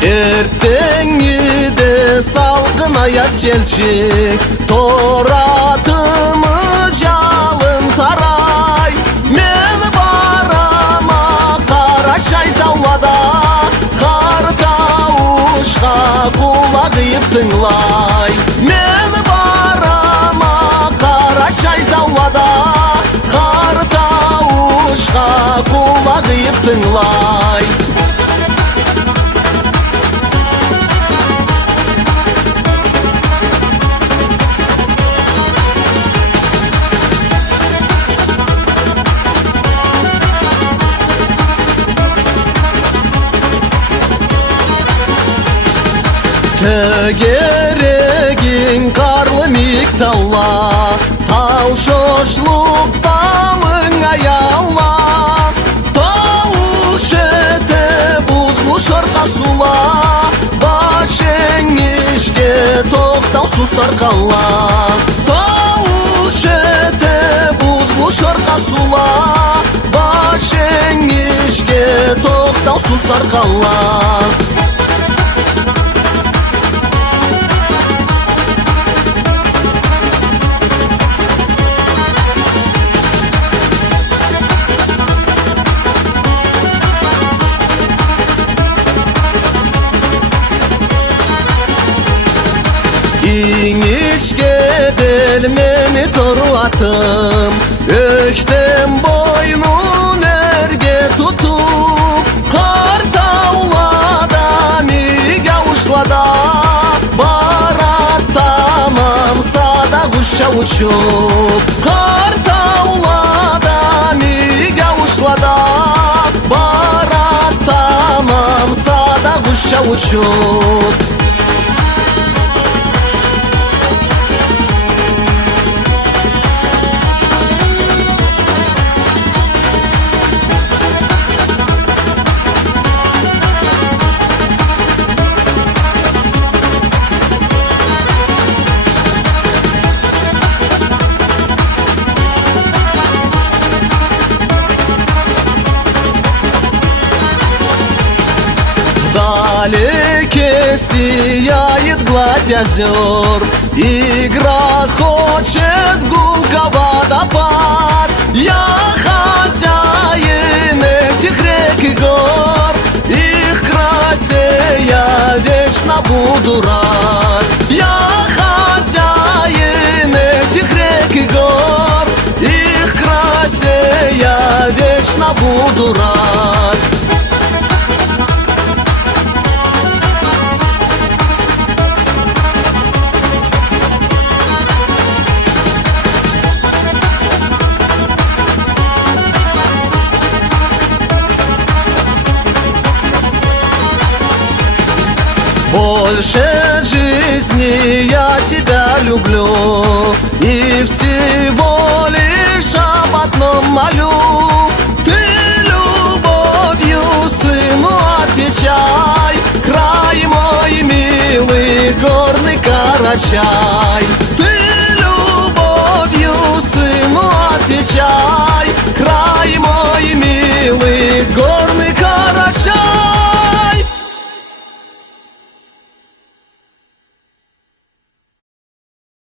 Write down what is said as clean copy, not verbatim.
Ertеңide салқын аяз желшек, торатымы жалын тарай. Мен барама Қарачай таулада, қар тауышқа құлақ үйіп тыңлай. Мен барама Қарачай таулада, қар тауышқа құлақ үйіп тыңлай. Төгерегин қарлы микталла, тау шошлук тамың аялла. Тауыш еті бұзлы шорқа сула, башеңішке тоқтау сусарқалла. Тауыш еті бұзлы шорқа сула, башеңішке тоқтау сусарқалла. İngişke belmeni toruatım, öktem boynun erge tutup, kar tavlada miga uşlada, barat tamam sada kuşa uçup. Kar tavlada miga uşlada, barat tamam sada kuşa uçup. Вдалеке сияет гладь озер, игра хочет гулка водопад. Я хозяин этих рек и гор, их красе я вечно буду рад. Я хозяин этих рек и гор, их красе я вечно буду рад. Больше жизни я тебя люблю, и всего лишь об одном молю. Ты любовью сыну отвечай, край мой милый горный Карачай.